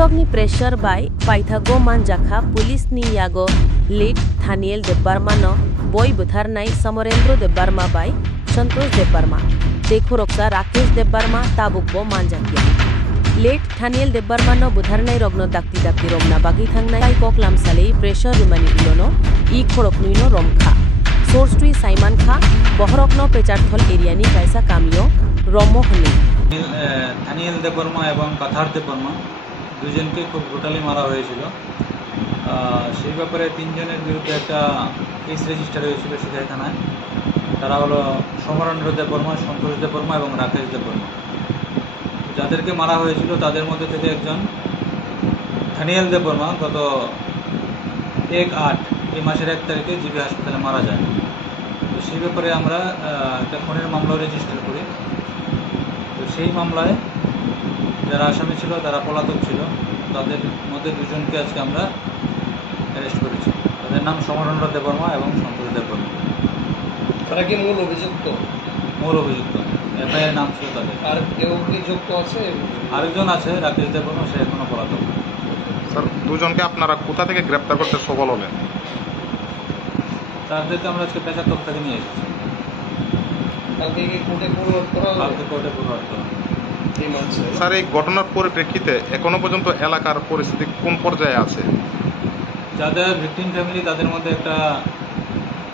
Dekurogni pressure by Paithago Manjakha police ni yago lead Thaniel Debarma no boy Butharnai Samorendro Debarma by Santosh Debarma Dekuroksa Rakesh Debarma Tabukbo Manjakia Late Thaniel Debarma no Butharnai Rogno Dakti Romna Bagi Thangnai Koklam Salei pressure Rumani Ilono E Koroknuino Romkha Source to Simon Kha Bohrokno Pecharthol area ni Kaisa Kamio Romo Honi Thaniel Debarma এবং কাথার দেববর্মা দুজনকে খুব brutally মারা হয়েছিল। সেই ব্যাপারে তিনজনের বিরুদ্ধে একটা কেস রেজিস্টার হয়েছিল সিধাই থানায়। তারা হলো সমরেন্দ্র দেববর্মা, সন্তোষ দেববর্মা এবং রাকেশ দেববর্মা। যাদেরকে মারা হয়েছিল তাদের মধ্যে থেকে একজন থানিয়েল দেববর্মা গত 1/8 এই মাসের 1 তারিখে জিবি হাসপাতালে মারা যায়। তো সেই ব্যাপারে আমরা একটা খুনের মামলা রেজিস্টার করি। তো সেই মামলায় যারা আসামি ছিল তারা পলাতক ছিল, তাদের মধ্যে দুজনকে আজকে আমরা অ্যারেস্ট করেছি। তাদের নাম সমরেন্দ্র দেববর্মা এবং সন্তোষ দেববর্মা। তারা কি মূল অভিযুক্ত? মূল অভিযুক্ত, এফআইআর নাম ছিল তাদের। আর কেউ কি যুক্ত আছে? আরেকজন আছে রাকেশ দেববর্মা, সে এখনো পলাতক। স্যার, দুজনকে আপনারা কোথা থেকে গ্রেপ্তার করতে সফল হলেন? তাদেরকে আমরা আজকে পেশাতক থেকে নিয়ে এসেছি। কালকে কি কোর্টে ফরওয়ার্ড করা হবে? কালকে কোর্টে ফরওয়ার্ড করা হবে। স্যার, এই ঘটনার পরিপ্রেক্ষিতে এখনো পর্যন্ত এলাকার পরিস্থিতি কোন পর্যায়ে আছে? যাদের ভিকটিম ফ্যামিলি তাদের মধ্যে একটা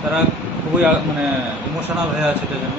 তারা খুবই ইমোশনাল হয়ে আছে এটা জন্য।